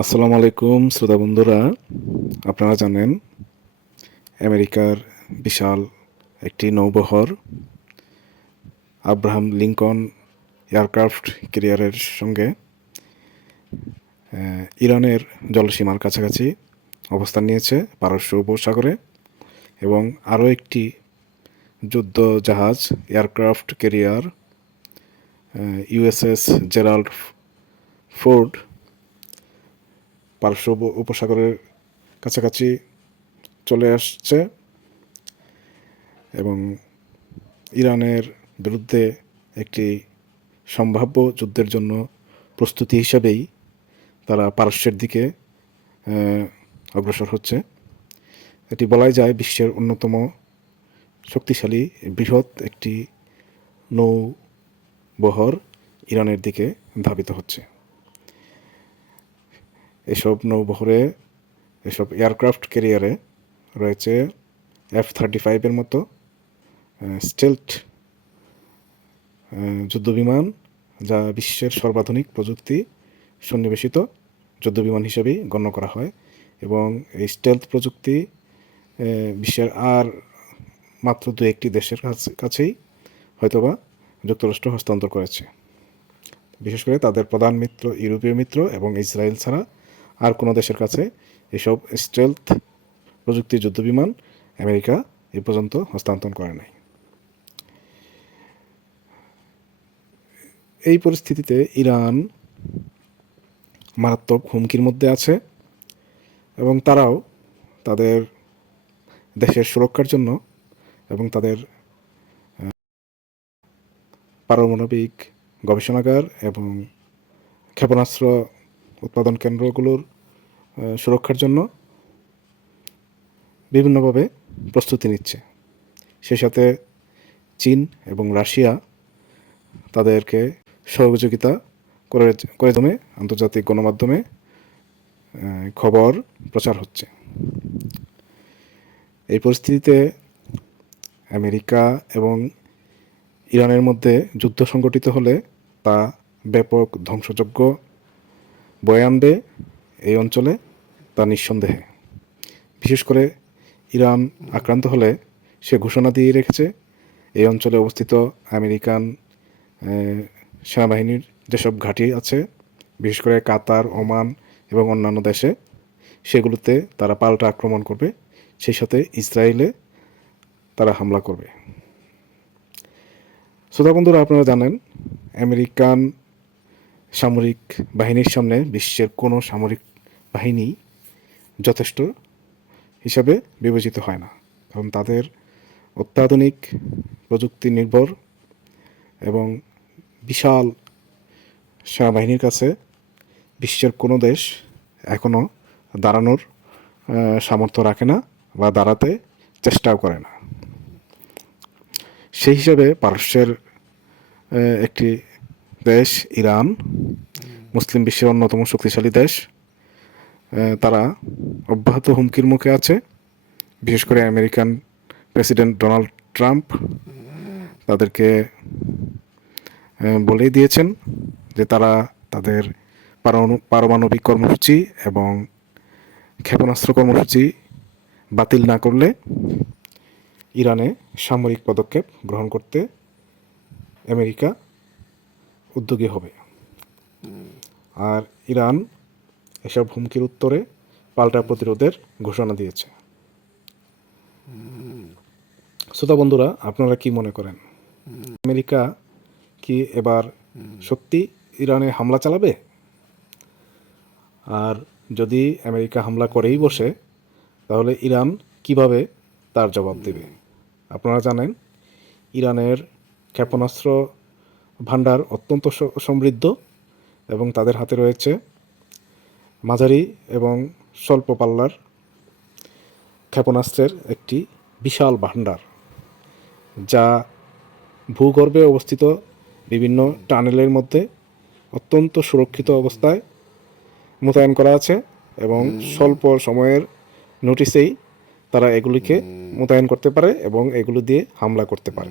আসসালামু আলাইকুম শ্রোতা বন্ধুরা। আপনারা জানেন আমেরিকার বিশাল একটি নৌবহর আব্রাহাম লিঙ্কন এয়ারক্রাফট ক্যারিয়ারের সঙ্গে ইরানের জলসীমার কাছাকাছি অবস্থান নিয়েছে পারস্য উপসাগরে, এবং আরও একটি যুদ্ধ জাহাজ aircraft carrier USS Gerald Ford পারস্য উপসাগরের কাছাকাছি চলে আসছে এবং ইরানের বিরুদ্ধে একটি সম্ভাব্য যুদ্ধের জন্য প্রস্তুতি হিসাবেই তারা পারস্যের দিকে অগ্রসর হচ্ছে। এটি বলাই যায় বিশ্বের অন্যতম শক্তিশালী বৃহৎ একটি নৌবহর ইরানের দিকে ধাবিত হচ্ছে। এসব নৌবহরে, এসব এয়ারক্রাফট ক্যারিয়ারে রয়েছে F-35 মতো স্টেলথ যুদ্ধবিমান, যা বিশ্বের সর্বাধুনিক প্রযুক্তি সন্নিবেশিত যুদ্ধবিমান হিসেবেই গণ্য করা হয়, এবং এই স্টেলথ প্রযুক্তি বিশ্বের আর মাত্র দু একটি দেশের কাছেই হয়তোবা যুক্তরাষ্ট্র হস্তান্তর করেছে। বিশেষ করে তাদের প্রধান মিত্র ইউরোপীয় মিত্র এবং ইসরায়েল ছাড়া আর কোনো দেশের কাছে এসব স্টেলথ প্রযুক্তি যুদ্ধবিমান আমেরিকা এ পর্যন্ত হস্তান্তর করে নাই। এই পরিস্থিতিতে ইরান মারাত্মক হুমকির মধ্যে আছে, এবং তারাও তাদের দেশের সুরক্ষার জন্য এবং তাদের পারমাণবিক গবেষণাগার এবং ক্ষেপণাস্ত্র উৎপাদন কেন্দ্রগুলোর সুরক্ষার জন্য বিভিন্নভাবে প্রস্তুতি নিচ্ছে। সেই সাথে চীন এবং রাশিয়া তাদেরকে সহযোগিতা করে দমে আন্তর্জাতিক গণমাধ্যমে খবর প্রচার হচ্ছে। এই পরিস্থিতিতে আমেরিকা এবং ইরানের মধ্যে যুদ্ধ সংঘটিত হলে তা ব্যাপক ধ্বংসযজ্ঞ বয়ে আনবে এই অঞ্চলে, তা নিঃসন্দেহে। বিশেষ করে ইরান আক্রান্ত হলে সে ঘোষণা দিয়ে রেখেছে এই অঞ্চলে অবস্থিত আমেরিকান সেনাবাহিনীর যেসব ঘাঁটি আছে, বিশেষ করে কাতার, ওমান এবং অন্যান্য দেশে, সেগুলোতে তারা পাল্টা আক্রমণ করবে। সেই সাথে ইসরায়েলে তারা হামলা করবে। শ্রোতা বন্ধুরা, আপনারা জানেন আমেরিকান সামরিক বাহিনীর সামনে বিশ্বের কোনো সামরিক বাহিনী যথেষ্ট হিসাবে বিবেচিত হয় না, কারণ তাদের অত্যাধুনিক প্রযুক্তি নির্ভর এবং বিশাল সেনাবাহিনীর কাছে বিশ্বের কোনো দেশ এখনও দাঁড়ানোর সামর্থ্য রাখে না বা দাঁড়াতে চেষ্টাও করে না। সেই হিসাবে পারস্যের একটি দেশ ইরান, মুসলিম বিশ্বের অন্যতম শক্তিশালী দেশ, তারা অব্যাহত হুমকির মুখে আছে। বিশেষ করে আমেরিকান প্রেসিডেন্ট ডোনাল্ড ট্রাম্প তাদেরকে বলেই দিয়েছেন যে তারা তাদের পারমাণবিক কর্মসূচি এবং ক্ষেপণাস্ত্র কর্মসূচি বাতিল না করলে ইরানে সামরিক পদক্ষেপ গ্রহণ করতে আমেরিকা উদ্যোগী হবে। আর ইরান এসব হুমকির উত্তরে পাল্টা প্রতিরোধের ঘোষণা দিয়েছে। শ্রোতা বন্ধুরা, আপনারা কি মনে করেন, আমেরিকা কি এবার সত্যি ইরানে হামলা চালাবে? আর যদি আমেরিকা হামলা করেই বসে, তাহলে ইরান কিভাবে তার জবাব দেবে? আপনারা জানেন ইরানের ক্ষেপণাস্ত্র ভাণ্ডার অত্যন্ত সমৃদ্ধ, এবং তাদের হাতে রয়েছে মাঝারি এবং স্বল্প পাল্লার ক্ষেপণাস্ত্রের একটি বিশাল ভাণ্ডার, যা ভূগর্ভে অবস্থিত বিভিন্ন টানেলের মধ্যে অত্যন্ত সুরক্ষিত অবস্থায় মোতায়েন করা আছে, এবং স্বল্প সময়ের নোটিসেই তারা এগুলিকে মোতায়েন করতে পারে এবং এগুলো দিয়ে হামলা করতে পারে।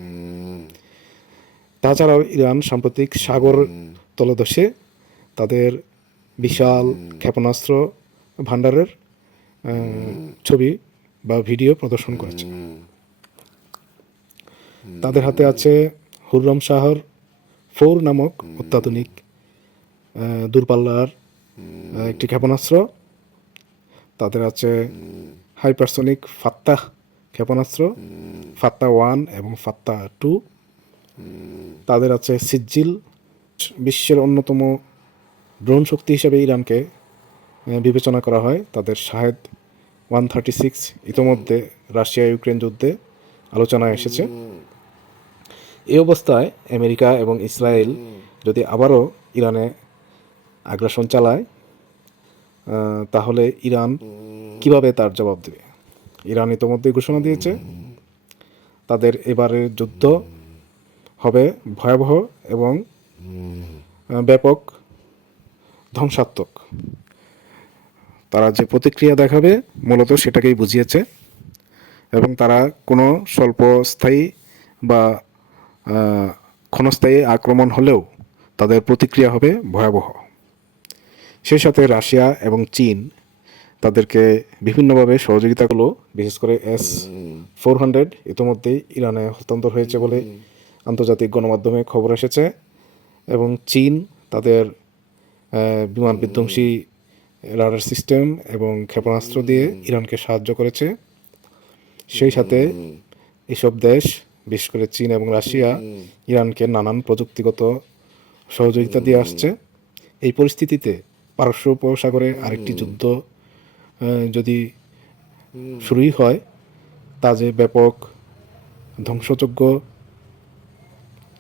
তাছাড়াও ইরান সাম্প্রতিক সাগর তলদেশে তাদের বিশাল ক্ষেপণাস্ত্র ভাণ্ডারের ছবি বা ভিডিও প্রদর্শন করেছে। তাদের হাতে আছে হুররম শাহর 4 নামক অত্যাধুনিক দূরপাল্লার একটি ক্ষেপণাস্ত্র। তাদের আছে হাইপারসনিক ফাত্তাহ ক্ষেপণাস্ত্র, ফাত্তা 1 এবং ফাত্তা 2। তাদের আছে সিজ্জিল। বিশ্বের অন্যতম ড্রোন শক্তি হিসেবে ইরানকে বিবেচনা করা হয়। তাদের শাহেদ 136 ইতোমধ্যে রাশিয়া ইউক্রেন যুদ্ধে আলোচনায় এসেছে। এই অবস্থায় আমেরিকা এবং ইসরায়েল যদি আবারও ইরানে আগ্রাসন চালায়, তাহলে ইরান কিভাবে তার জবাব দেবে? ইরান ইতোমধ্যেই ঘোষণা দিয়েছে তাদের এবারের যুদ্ধ হবে ভয়াবহ এবং ব্যাপক ধ্বংসাত্মক। তারা যে প্রতিক্রিয়া দেখাবে মূলত সেটাকেই বুঝিয়েছে, এবং তারা কোনো স্বল্পস্থায়ী বা ক্ষণস্থায়ী আক্রমণ হলেও তাদের প্রতিক্রিয়া হবে ভয়াবহ। সেই সাথে রাশিয়া এবং চীন তাদেরকে বিভিন্নভাবে সহযোগিতা করলো। বিশেষ করে S-400 ইতিমধ্যেই ইরানে হস্তান্তর হয়েছে বলে আন্তর্জাতিক গণমাধ্যমে খবর এসেছে, এবং চীন তাদের বিমান বিধ্বংসী রাডার সিস্টেম এবং ক্ষেপণাস্ত্র দিয়ে ইরানকে সাহায্য করেছে। সেই সাথে এসব দেশ, বিশেষ করে চীন এবং রাশিয়া, ইরানকে নানান প্রযুক্তিগত সহযোগিতা দিয়ে আসছে। এই পরিস্থিতিতে পারস্য উপসাগরে আরেকটি যুদ্ধ যদি শুরুই হয়, তা যে ব্যাপক ধ্বংসযজ্ঞ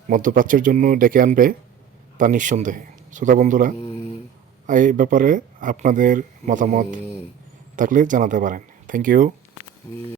মধ্যপ্রাচ্যের জন্য ডেকে আনবে তা নিঃসন্দেহে। শ্রোতা বন্ধুরা, এই ব্যাপারে আপনাদের মতামত থাকলে জানাতে পারেন। Thank you.